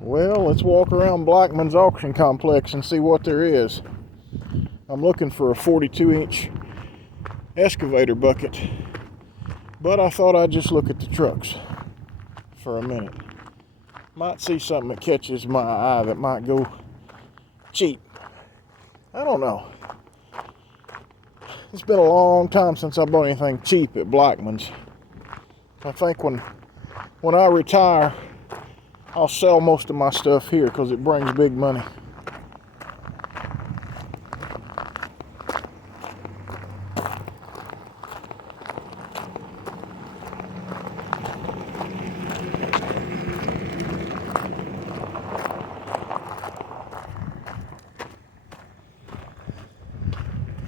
Well, let's walk around Blackmons auction complex and see what there is. I'm looking for a 42-inch excavator bucket, but I thought I'd just look at the trucks for a minute. Might see something that catches my eye that might go cheap. I don't know. It's been a long time since I bought anything cheap at Blackmons. I think when I retire, I'll sell most of my stuff here because it brings big money.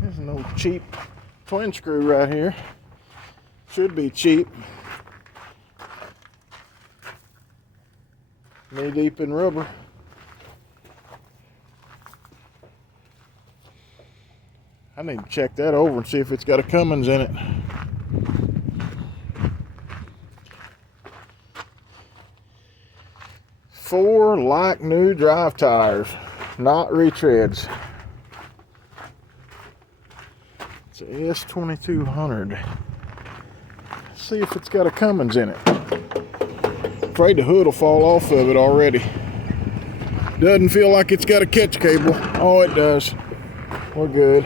There's no cheap twin screw right here. Should be cheap. Knee deep in rubber. I need to check that over and see if it's got a Cummins in it. Four like new drive tires, not retreads. It's a S2200. Let's see if it's got a Cummins in it. Afraid the hood will fall off of it already. Doesn't feel like it's got a catch cable. Oh, it does. We're good.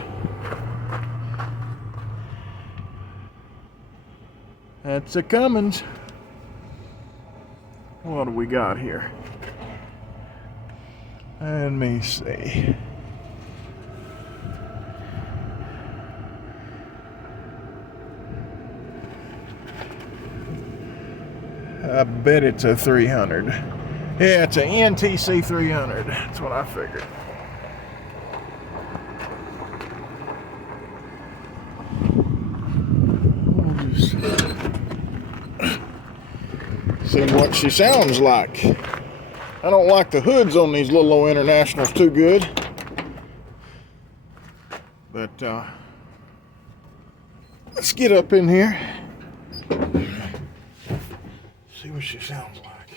That's a Cummins. What do we got here? Let me see. I bet it's a 300. Yeah, it's an NTC 300. That's what I figured. We'll just see what she sounds like. I don't like the hoods on these little old Internationals too good. But let's get up in here. See what she sounds like.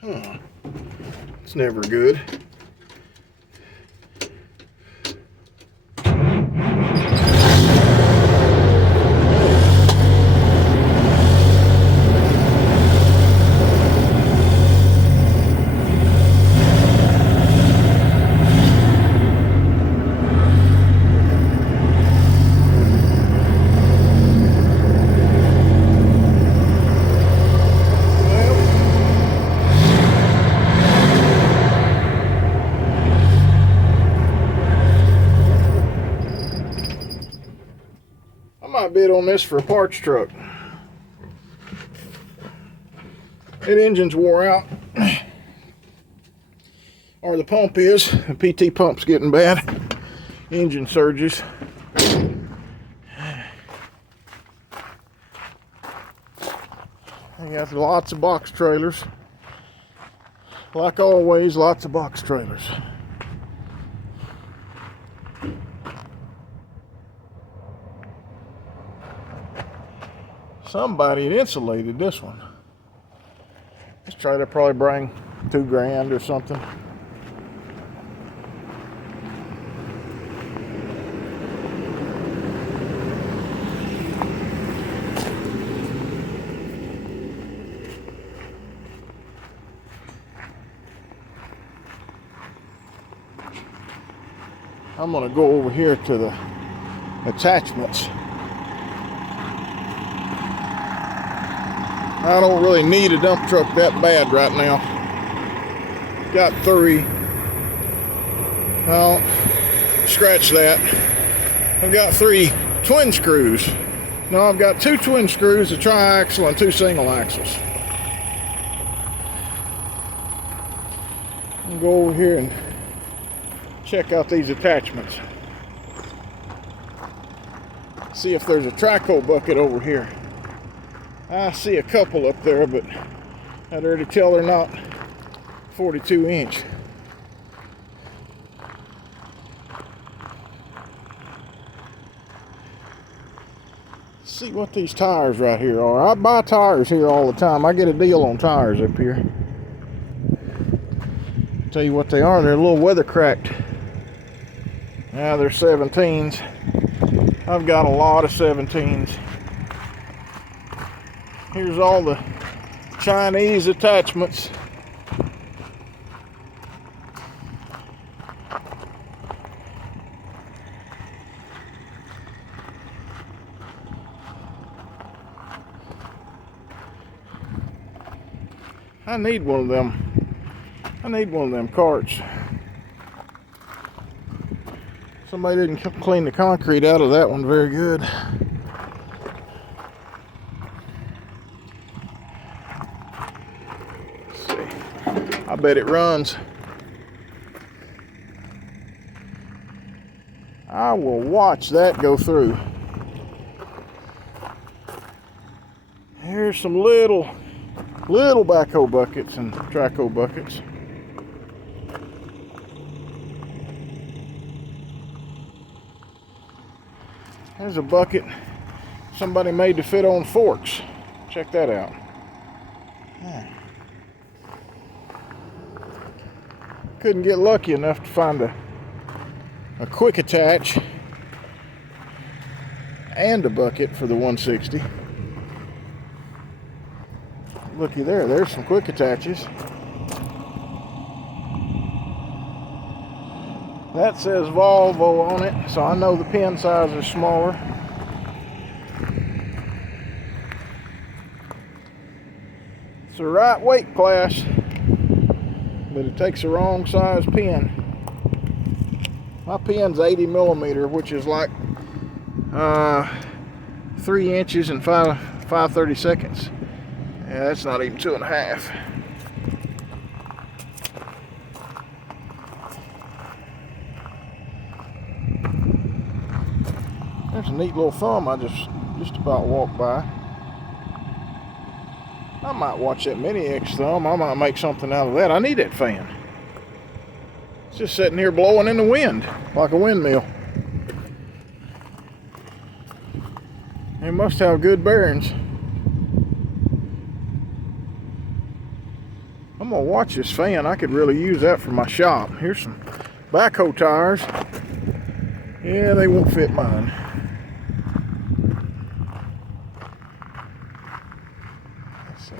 Huh. It's never good. Might bid on this for a parts truck. That engine's wore out, or the pump is. The PT pump's getting bad. Engine surges. I got lots of box trailers. Like always, lots of box trailers. Somebody had insulated this one. Let's try to probably bring $2,000 or something. I'm gonna go over here to the attachments. I don't really need a dump truck that bad right now. Got 3. Well, scratch that. I've got 3 twin screws. No, I've got 2 twin screws, a triaxle, and 2 single axles. I'll go over here and check out these attachments. See if there's a trico bucket over here. I see a couple up there, but I'd already tell they're not 42-inch. see what these tires right here are. I buy tires here all the time. I get a deal on tires up here. Tell you what they are. They're a little weather cracked. Now they're 17s. I've got a lot of 17s. Here's all the Chinese attachments. I need one of them. I need one of them carts. Somebody didn't clean the concrete out of that one very good. Let's see. I bet it runs. I will watch that go through. Here's some little backhoe buckets and trackhoe buckets. There's a bucket somebody made to fit on forks. Check that out. Couldn't get lucky enough to find a quick attach and a bucket for the 160. Looky there, there's some quick attaches. That says Volvo on it, so I know the pin size is smaller. It's the right weight class, but it takes the wrong size pin. My pin's 80 millimeter, which is like 3 inches and 5/32. Yeah, that's not even 2.5. There's a neat little thumb I just about walked by. I might watch that Mini X thumb. I might make something out of that. I need that fan. It's just sitting here blowing in the wind like a windmill. It must have good bearings. I'm gonna watch this fan. I could really use that for my shop. Here's some backhoe tires. Yeah, they won't fit mine. Let's see.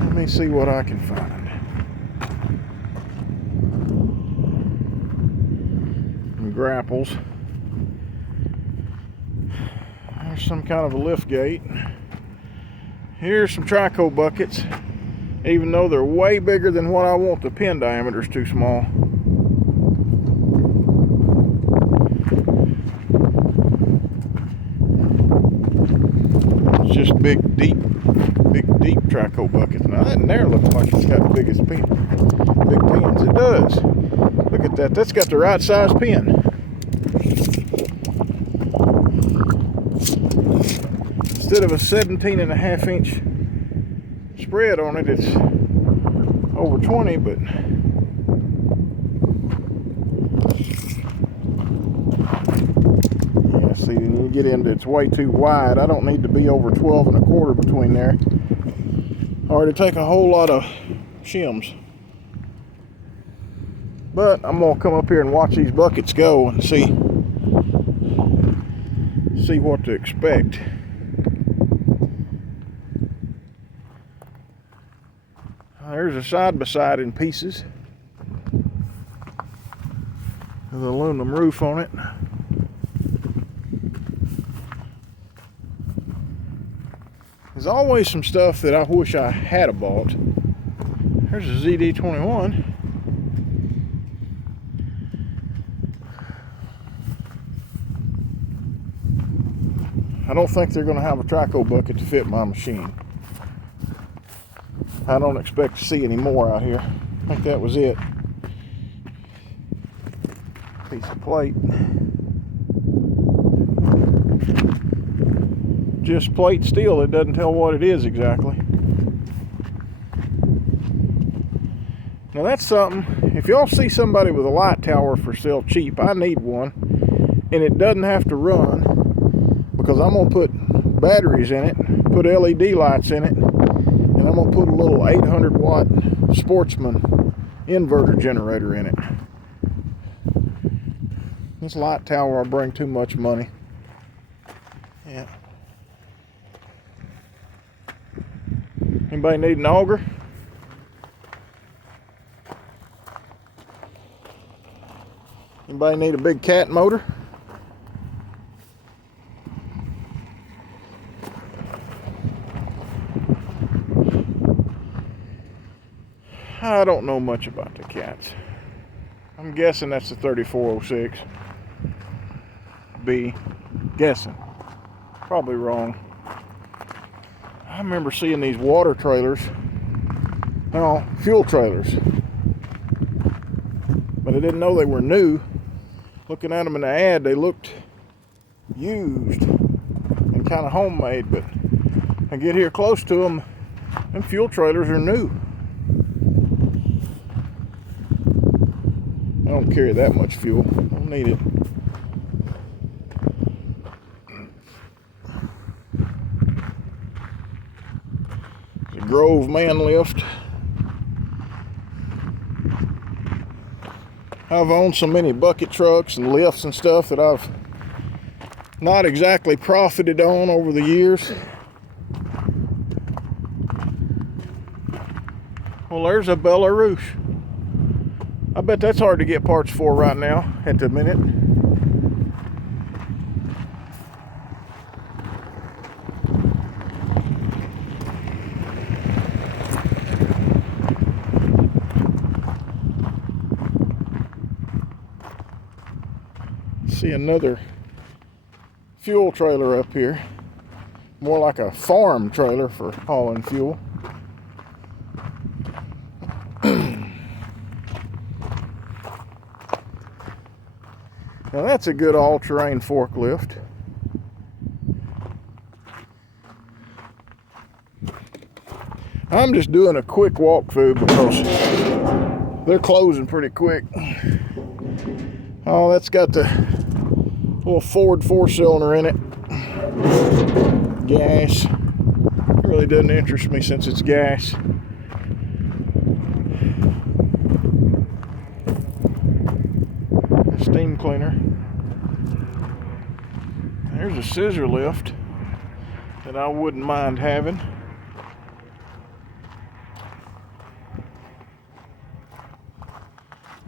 Let me see what I can find. Some grapples. There's some kind of a lift gate. Here's some trackhoe buckets, even though they're way bigger than what I want. The pin diameter's too small. It's just big deep trackhoe buckets. Now that in there looks like it's got the biggest big pins. It does. Look at that. That's got the right size pin. Instead of a 17.5 inch spread on it, it's over 20, but yeah, see, when you get into it's way too wide. I don't need to be over 12.25 between there, or it'd take a whole lot of shims. But I'm gonna come up here and watch these buckets go and see what to expect. There's a side-by-side in pieces with an aluminum roof on it. There's always some stuff that I wish I had bought. There's a ZD21. I don't think they're going to have a trackhoe bucket to fit my machine. I don't expect to see any more out here. I think that was it. Piece of plate. Just plate steel. It doesn't tell what it is exactly. Now that's something, if y'all see somebody with a light tower for sale cheap, I need one, and it doesn't have to run, because I'm going to put batteries in it, put LED lights in it, and I'm going to put a little 800 watt Sportsman inverter generator in it. This light tower will bring too much money. Yeah. Anybody need an auger? Anybody need a big cat motor? I don't know much about the cats. I'm guessing that's the 3406 B. Guessing. Probably wrong. I remember seeing these water trailers. No, fuel trailers. But I didn't know they were new. Looking at them in the ad, they looked used and kind of homemade, but I get here close to them, and fuel trailers are new. I don't carry that much fuel. I don't need it. It's a Grove man lift. I've owned so many bucket trucks and lifts and stuff that I've not exactly profited on over the years. Well, there's a Belarus. I bet that's hard to get parts for right now at the minute. See another fuel trailer up here. More like a farm trailer for hauling fuel. Now that's a good all-terrain forklift. I'm just doing a quick walkthrough because they're closing pretty quick. Oh, that's got the little Ford 4-cylinder in it. Gas. It really doesn't interest me since it's gas. Steam cleaner. There's a scissor lift that I wouldn't mind having.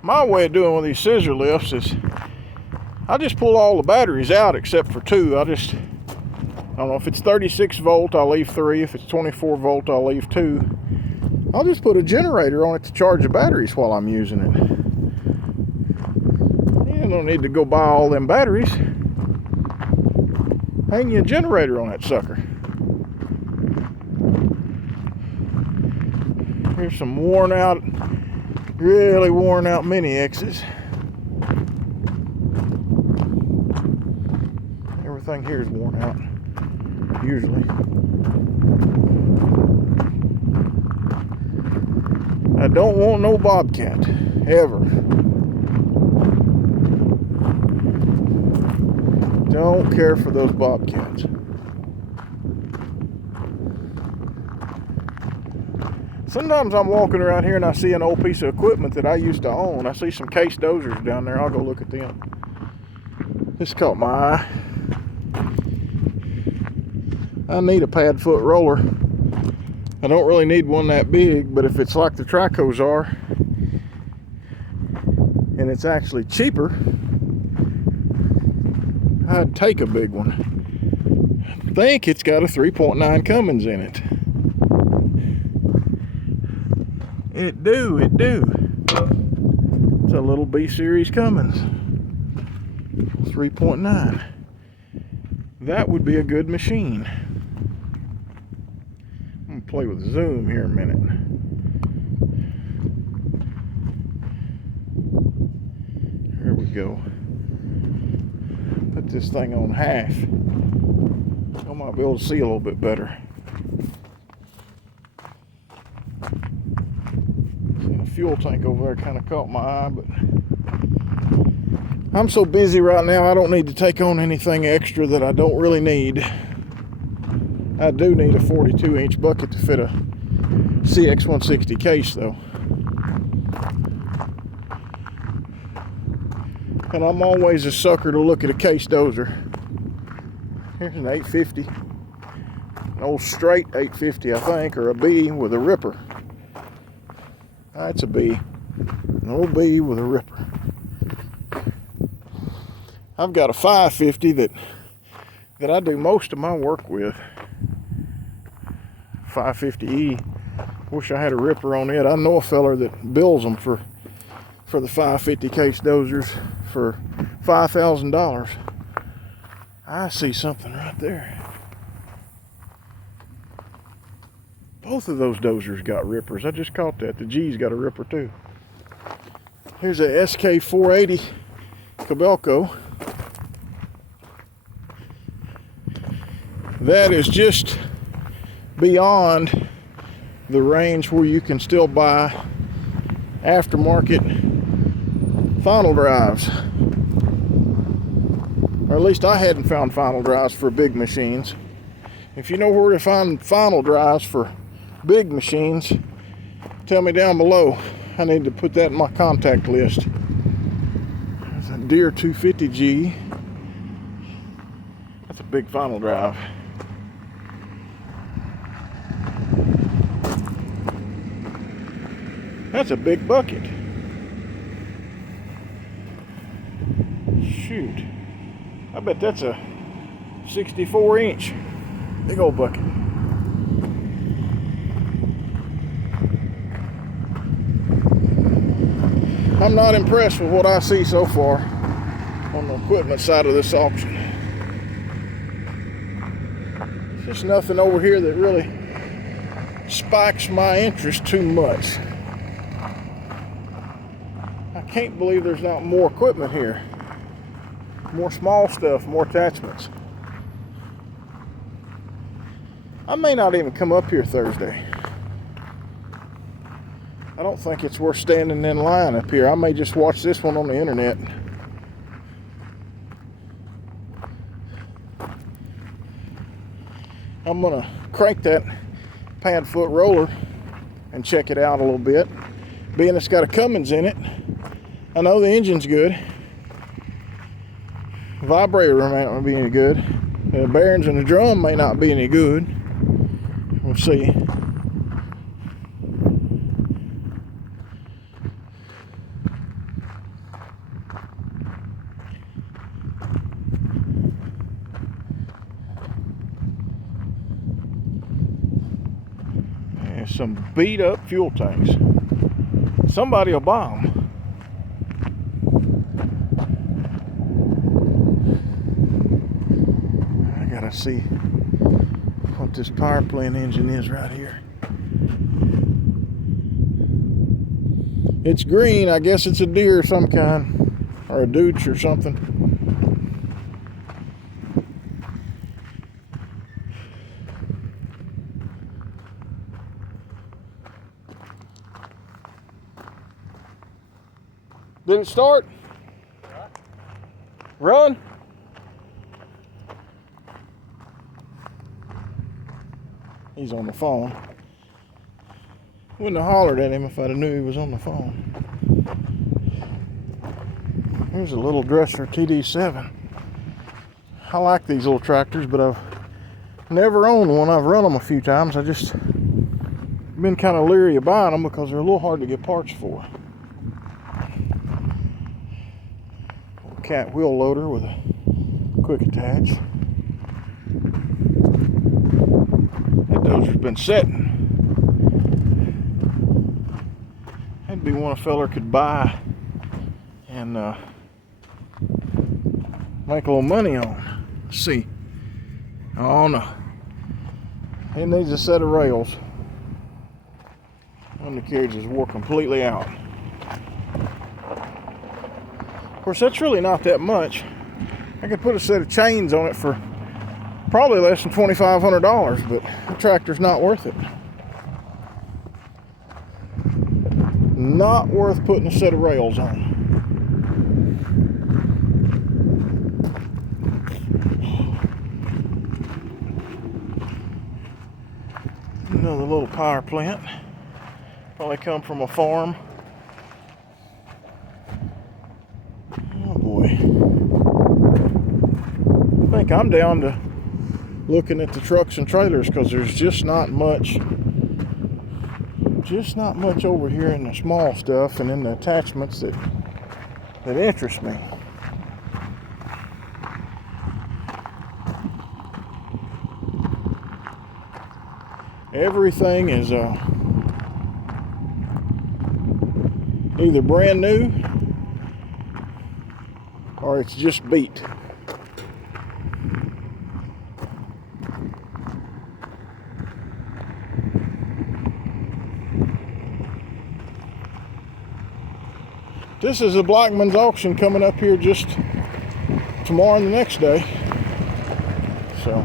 My way of doing with these scissor lifts is I just pull all the batteries out except for two. I don't know, if it's 36 volt, I'll leave 3. If it's 24 volt, I'll leave 2. I'll just put a generator on it to charge the batteries while I'm using it. You don't need to go buy all them batteries. Hang you a generator on that sucker. Here's some worn out, really worn out mini X's. Everything here is worn out, usually. I don't want no Bobcat, ever. Don't care for those Bobcats. Sometimes I'm walking around here and I see an old piece of equipment that I used to own. I see some case dozers down there. I'll go look at them. This caught my eye. I need a pad foot roller. I don't really need one that big, but if it's like the Tricos are, and it's actually cheaper, I'd take a big one. I think it's got a 3.9 Cummins in it. It do. It's a little B series Cummins. 3.9. That would be a good machine. I'm gonna play with zoom here a minute. Here we go. Put this thing on half. I might be able to see a little bit better. See how fuel tank over there kind of caught my eye, but I'm so busy right now I don't need to take on anything extra that I don't really need. I do need a 42-inch bucket to fit a CX160 case though. And I'm always a sucker to look at a case dozer. Here's an 850. An old straight 850, I think, or a B with a ripper. That's a B. An old B with a ripper. I've got a 550 that I do most of my work with. 550E. Wish I had a ripper on it. I know a feller that builds them for the 550 case dozers for $5,000. I see something right there. Both of those dozers got rippers. I just caught that. The G's got a ripper too. Here's a SK480 Cabelco. That is just beyond the range where you can still buy aftermarket final drives. Or at least I hadn't found final drives for big machines. If you know where to find final drives for big machines, tell me down below. I need to put that in my contact list. There's a Deere 250G. That's a big final drive. That's a big bucket. Shoot. I bet that's a 64-inch. Big old bucket. I'm not impressed with what I see so far on the equipment side of this auction. There's just nothing over here that really spikes my interest too much. I can't believe there's not more equipment here. More small stuff, more attachments. I may not even come up here Thursday. I don't think it's worth standing in line up here. I may just watch this one on the internet. I'm gonna crank that pad foot roller and check it out a little bit. Being it's got a Cummins in it, I know the engine's good. Vibrator may not be any good. The bearings in the drum may not be any good. We'll see. And some beat up fuel tanks. Somebody will buy them. See what this power plant engine is right here. It's green. I guess it's a Deere of some kind, or a Dooch or something. Did it start? Run? He's on the phone. Wouldn't have hollered at him if I'd have knew he was on the phone. Here's a little dresser TD7. I like these little tractors, but I've never owned one. I've run them a few times. I just been kind of leery of buying them because they're a little hard to get parts for. Cat wheel loader with a quick attach. Dozer's been setting. That'd be one a feller could buy and make a little money on. Let's see. Oh no. It needs a set of rails. Undercarriages wore completely out. Of course, that's really not that much. I could put a set of chains on it for probably less than $2,500, but the tractor's not worth it. not worth putting a set of rails on. Another little power plant. Probably come from a farm. Oh boy. I think I'm down to looking at the trucks and trailers because there's just not much over here in the small stuff and in the attachments that interest me. Everything is either brand new or it's just beat. This is a Blackmons auction coming up here just tomorrow and the next day. So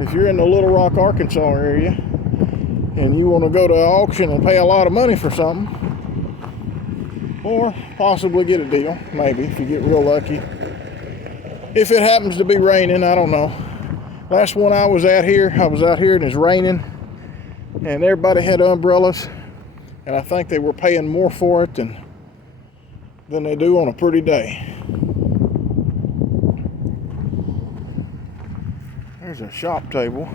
if you're in the Little Rock, Arkansas area and you want to go to an auction and pay a lot of money for something, or possibly get a deal, maybe if you get real lucky. If it happens to be raining, I don't know. Last one I was out here and it's raining and everybody had umbrellas. And I think they were paying more for it than they do on a pretty day. There's a shop table.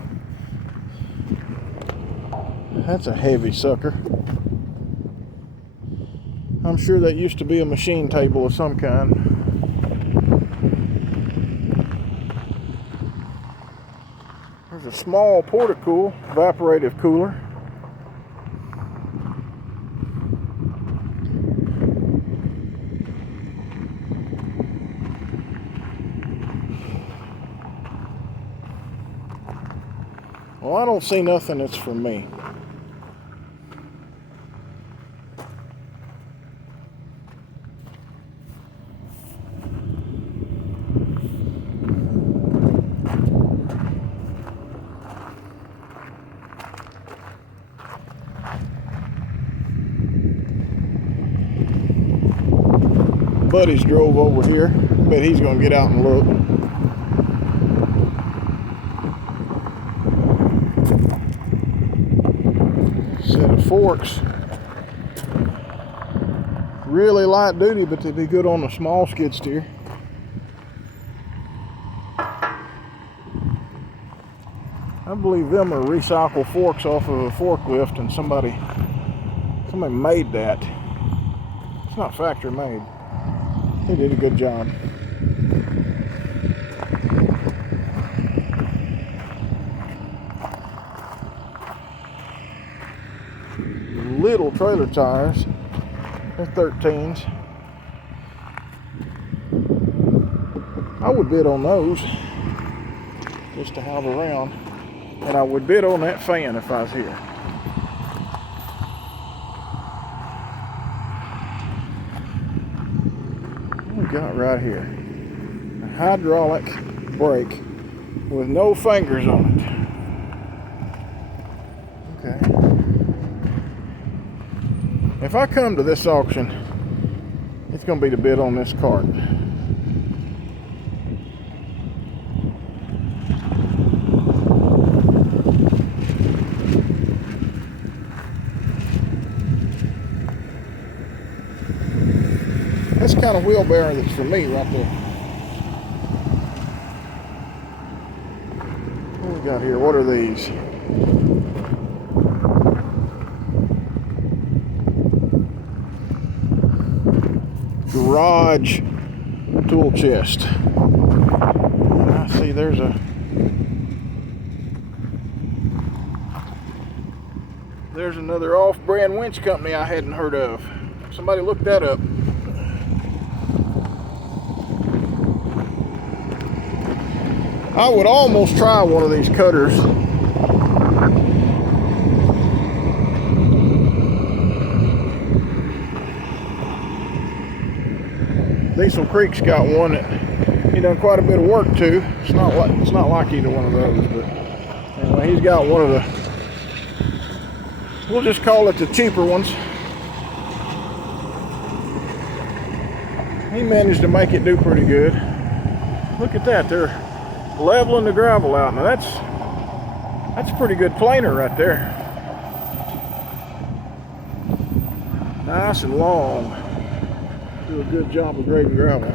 That's a heavy sucker. I'm sure that used to be a machine table of some kind. There's a small portacool, evaporative cooler. Well, I don't see nothing that's for me. Buddies drove over here, but he's gonna get out and look. Set of forks, really light duty, but they'd be good on a small skid steer. I believe them are recycled forks off of a forklift, and somebody made that. It's not factory made. They did a good job. Little trailer tires. They're 13s. I would bid on those just to have around. And I would bid on that fan if I was here. What we got right here? A hydraulic brake with no fingers on it. Okay. If I come to this auction, it's going to be the bid on this cart. That's the kind of wheelbarrow that's for me right there. What we got here? What are these? Garage tool chest. And I see there's another off-brand winch company I hadn't heard of. Somebody look that up. I would almost try one of these cutters. Diesel Creek's got one that he done quite a bit of work to. It's not like either one of those, but anyway, he's got one of the, we'll just call it the cheaper ones. he managed to make it do pretty good. Look at that, they're leveling the gravel out. Now that's a pretty good planer right there. Nice and long. Do a good job of grading gravel.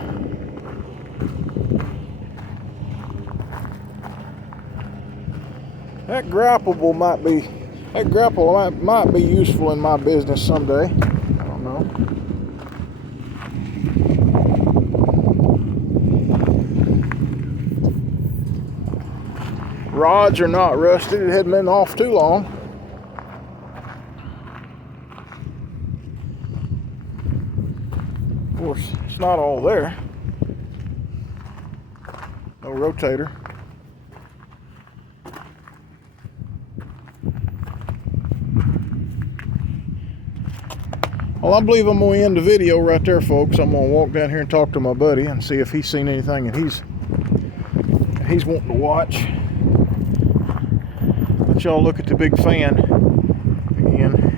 That grapple might be useful in my business someday. I don't know. Rods are not rusted. It hadn't been off too long. Of course, it's not all there. No rotator. Well, I believe I'm going to end the video right there, folks. I'm going to walk down here and talk to my buddy and see if he's seen anything that he's wanting to watch. Let y'all look at the big fan again.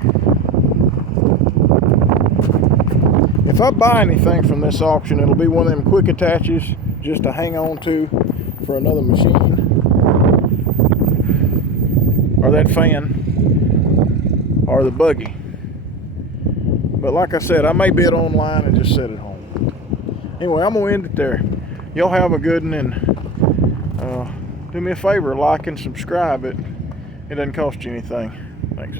If I buy anything from this auction, it'll be one of them quick attaches just to hang on to for another machine. Or that fan. Or the buggy. But like I said, I may bid online and just sit at home. Anyway, I'm going to end it there. Y'all have a good one, and do me a favor, like and subscribe. It doesn't cost you anything. Thanks.